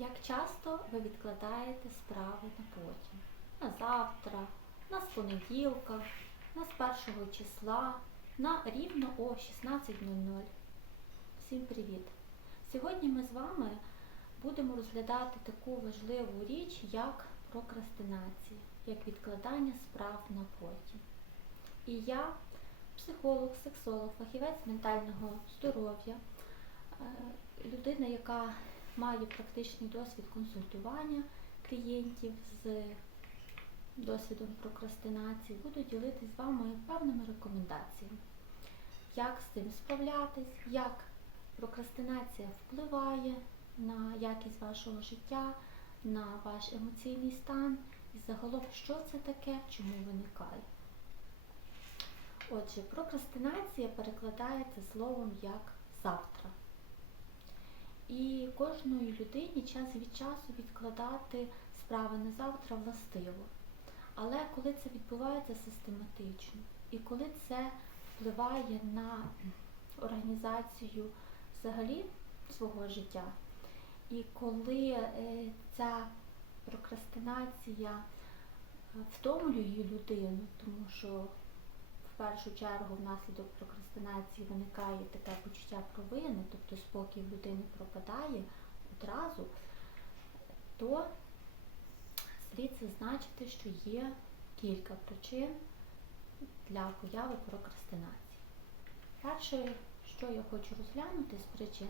Як часто ви відкладаєте справи на потім? На завтра, на понеділка, на з першого числа, на рівно о 16.00. Всім привіт! Сьогодні ми з вами будемо розглядати таку важливу річ, як прокрастинація, як відкладання справ на потім. І я, психолог, сексолог, фахівець ментального здоров'я, е, людина, яка має практичний досвід консультування клієнтів з досвідом прокрастинації, буду ділитися з вами певними рекомендаціями, як з цим справлятись, як прокрастинація впливає на якість вашого життя, на ваш емоційний стан і загалом, що це таке, чому виникає. Отже, прокрастинація перекладається словом як завтра. І кожної людині час від часу відкладати справи на завтра властиво. Але коли це відбувається систематично, і коли це впливає на організацію взагалі свого життя, і коли е, ця прокрастинація е, втомлює людину, тому що першу чергу внаслідок прокрастинації виникає таке почуття провини, тобто спокій в людини пропадає одразу, то слід зазначити, що є кілька причин для появи прокрастинації. Перше, що я хочу розглянути з причин,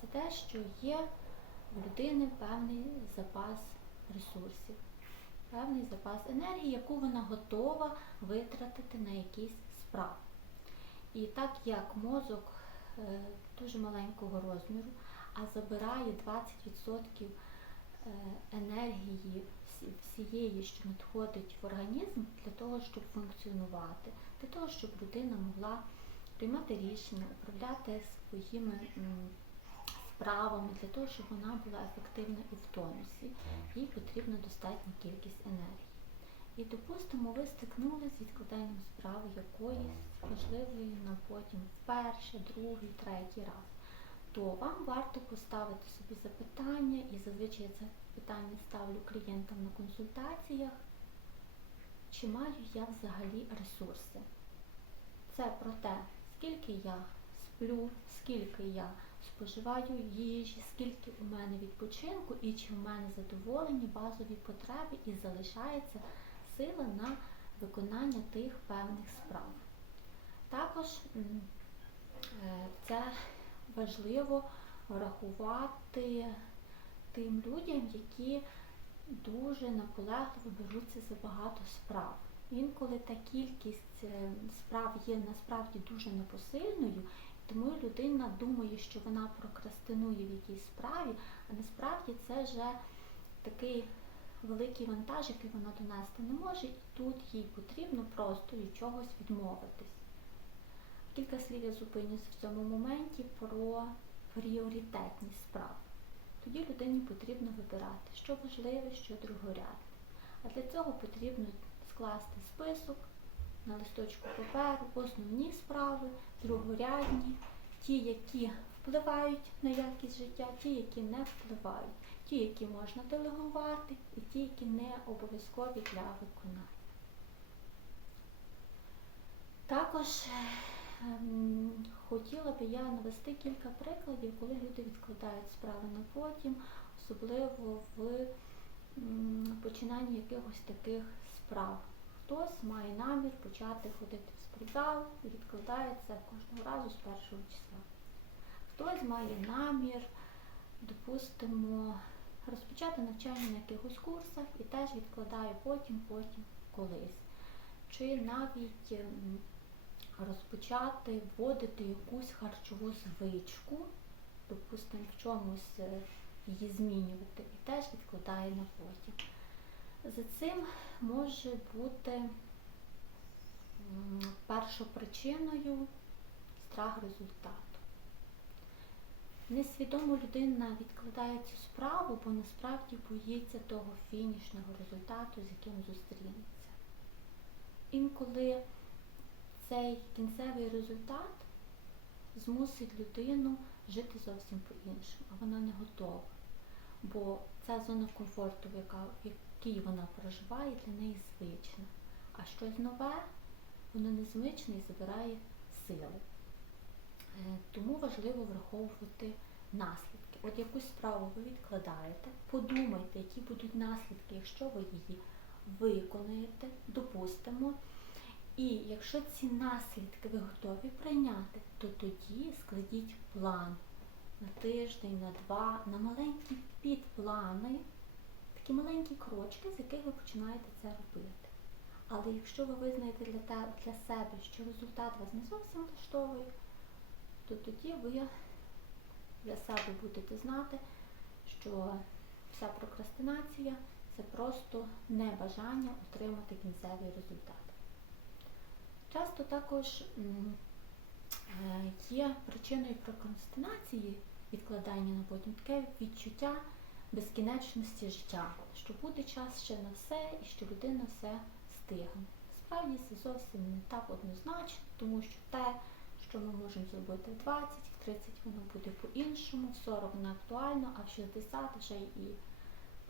це те, що є в людини певний запас ресурсів, певний запас енергії, яку вона готова витратити на якісь справи. І так як мозок е, дуже маленького розміру, а забирає 20% е, енергії всієї, що надходить в організм, для того, щоб функціонувати, для того, щоб людина могла приймати рішення, управляти своїми справами, для того, щоб вона була ефективна і в тонусі, їй потрібна достатня кількість енергії. І, допустимо, ви стикнули з відкладанням справи якоїсь важливої на потім перший, другий, третій раз, то вам варто поставити собі запитання, і зазвичай це питання ставлю клієнтам на консультаціях, чи маю я взагалі ресурси. Це про те, скільки я сплю, скільки я споживаю їжі, скільки у мене відпочинку і чи в мене задоволені базові потреби і залишається сила на виконання тих певних справ. Також е, це важливо врахувати тим людям, які дуже наполегливо беруться за багато справ. Інколи та кількість е, справ є насправді дуже непосильною, тому людина думає, що вона прокрастинує в якійсь справі, а насправді це вже такий великий вантаж, який вона донести не може, і тут їй потрібно просто від чогось відмовитись. Кілька слів я зупинюсь в цьому моменті про пріоритетність справ. Тоді людині потрібно вибирати, що важливе, що другорядне. А для цього потрібно скласти список на листочку паперу, основні справи, другорядні, ті, які впливають на якість життя, ті, які не впливають, ті, які можна делегувати, і ті, які не обов'язкові для виконання. Також ем, хотіла би я навести кілька прикладів, коли люди відкладають справи на потім, особливо в починанні якихось таких справ. Хтось має намір почати ходити в спортзал і відкладає це кожного разу з першого числа. Хтось має намір, допустимо, розпочати навчання на якихось курсах і теж відкладає потім, потім колись. Чи навіть ем, розпочати вводити якусь харчову звичку, допустимо, в чомусь е, її змінювати, і теж відкладає на потім. За цим може бути першопричиною страх результату. Несвідомо людина відкладає цю справу, бо насправді боїться того фінішного результату, з яким зустрінеться. Інколи цей кінцевий результат змусить людину жити зовсім по-іншому, а вона не готова. бо ця зона комфорту, яка, якій вона проживає, для неї звична. А щось нове, воно незвичне і забирає сили. Е, Тому важливо враховувати наслідки. От якусь справу ви відкладаєте, подумайте, які будуть наслідки, якщо ви її виконаєте, допустимо. І якщо ці наслідки ви готові прийняти, то тоді складіть план на тиждень, на два, на маленькі підплани, такі маленькі крочки, з яких ви починаєте це робити. Але якщо ви визнаєте для, те, для себе, що результат вас не зовсім влаштовує, то тоді ви для себе будете знати, що вся прокрастинація це просто небажання отримати кінцевий результат. Часто також е, є причиною прокрастинації відкладання на потім таке відчуття безкінечності життя, що буде час ще на все і що людина все встигне. Справді це зовсім не так однозначно, тому що те, що ми можемо зробити в 20, в 30 воно буде по-іншому, в 40 не актуально, а в 60 вже і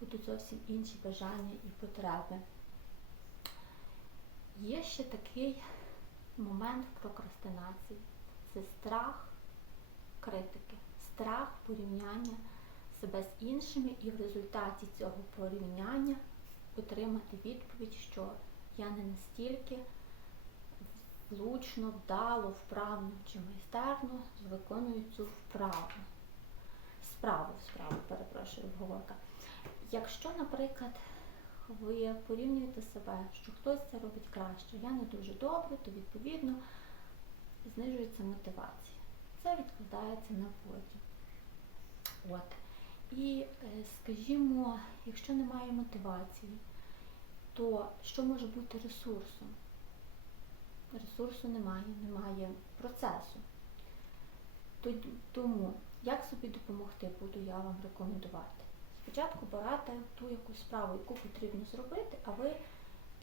будуть зовсім інші бажання і потреби. Є ще такий момент прокрастинації. Це страх критики, страх порівняння себе з іншими і в результаті цього порівняння отримати відповідь, що я не настільки влучно, вдало, вправно чи майстерно виконую цю вправу. Справу, справу, перепрошую, говорка. Якщо, наприклад, ви порівнюєте себе, що хтось це робить краще, я не дуже добре, то відповідно знижується мотивація. Це відкладається на потім. От. І, е, скажімо, якщо немає мотивації, то що може бути ресурсом? Ресурсу немає, немає процесу. Тому, як собі допомогти, буду я вам рекомендувати. Спочатку берете ту якусь справу, яку потрібно зробити, а ви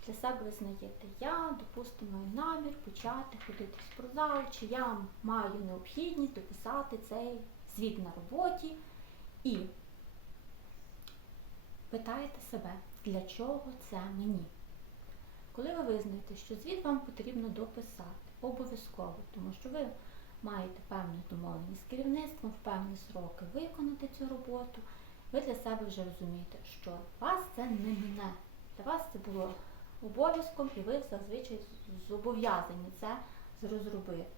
для себе визнаєте, я, допустимо, маю намір почати ходити в спортзал, чи я маю необхідність дописати цей звіт на роботі і питаєте себе, для чого це мені? Коли ви визнаєте, що звіт вам потрібно дописати, обов'язково, тому що ви маєте певну домовленість з керівництвом, в певні сроки виконати цю роботу, ви для себе вже розумієте, що вас це не мине. Для вас це було обов'язком, і ви зазвичай зобов'язані це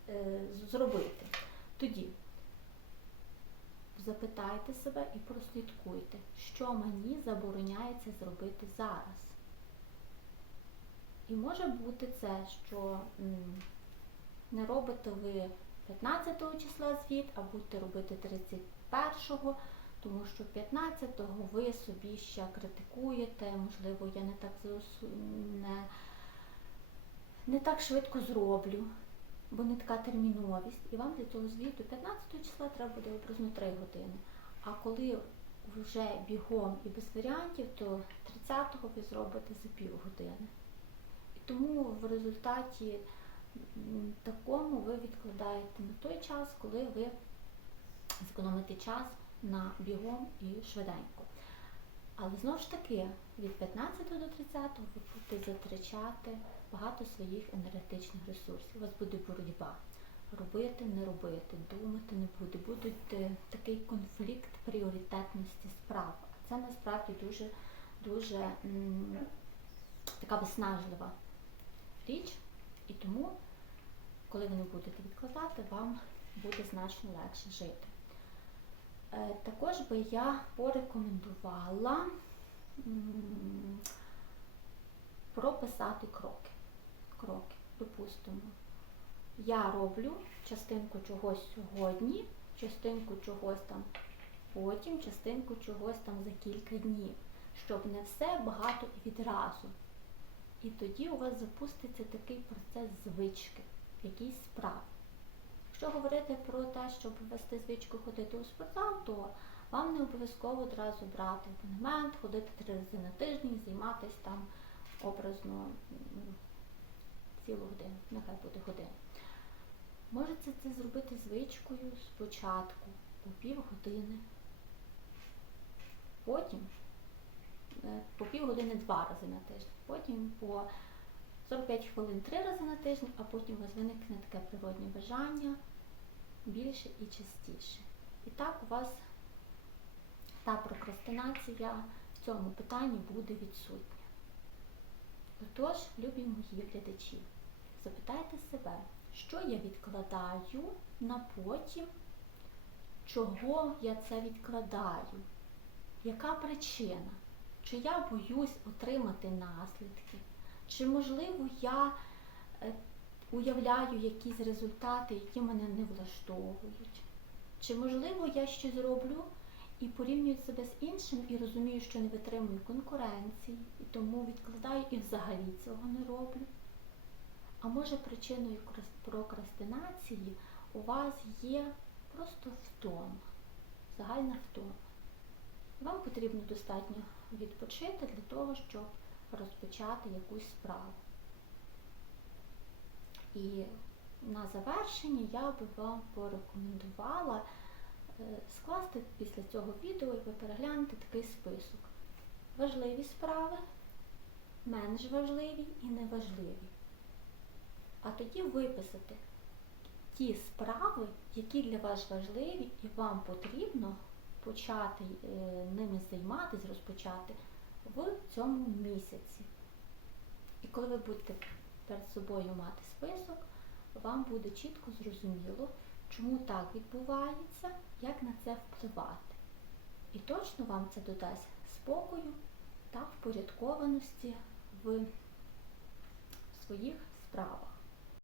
е, зробити. Тоді запитайте себе і прослідкуйте, що мені забороняється зробити зараз. І може бути це, що не робите ви 15 числа звіт, а будете робити 31-го, тому що 15-го ви собі ще критикуєте, можливо, я не так не, не так швидко зроблю, бо не така терміновість. І вам для цього звіту 15 числа треба буде образно 3 години. А коли вже бігом і без варіантів, то 30-го ви зробите за півгодини. І тому в результаті такому ви відкладаєте на той час, коли ви зекономите час на бігом і швиденько. Але знову ж таки, від 15 до 30 ви будете затрачати багато своїх енергетичних ресурсів. У вас буде боротьба. Робити, не робити, думати не буде. Буде такий конфлікт пріоритетності справ. А це насправді дуже, дуже м, така виснажлива річ. І тому, коли ви не будете відкладати, вам буде значно легше жити. Е, Також би я порекомендувала м, прописати кроки. Кроки, допустимо. Я роблю частинку чогось сьогодні, частинку чогось там потім, частинку чогось там за кілька днів, щоб не все багато відразу. І тоді у вас запуститься такий процес звички, якийсь справ. Якщо говорити про те, щоб ввести звичку ходити у спортзал, то вам не обов'язково одразу брати абонемент, ходити три рази на тиждень, займатися там образно цілу годину, нехай буде година. Можете це зробити звичкою спочатку, по півгодини. потім е, по півгодини два рази на тиждень, потім по 45 хвилин три рази на тиждень, а потім у вас виникне таке природне бажання більше і частіше. І так у вас та прокрастинація в цьому питанні буде відсутня. Отож, любі мої глядачі, запитайте себе, що я відкладаю на потім, чого я це відкладаю, яка причина? Чи я боюсь отримати наслідки? Чи можливо я е, уявляю якісь результати, які мене не влаштовують? Чи можливо я щось зроблю і порівнюю себе з іншим і розумію, що не витримую конкуренції, і тому відкладаю і взагалі цього не роблю? А може причиною прокрастинації у вас є просто втома, загальна втома. Вам потрібно достатньо відпочити для того, щоб розпочати якусь справу. І на завершення я би вам порекомендувала е, скласти після цього відео і ви переглянете такий список. Важливі справи, менш важливі і неважливі. А тоді виписати ті справи, які для вас важливі, і вам потрібно почати е, ними займатися, розпочати в цьому місяці. І коли ви будете перед собою мати список, вам буде чітко зрозуміло, чому так відбувається, як на це впливати. І точно вам це додасть спокою та впорядкованості в своїх справах.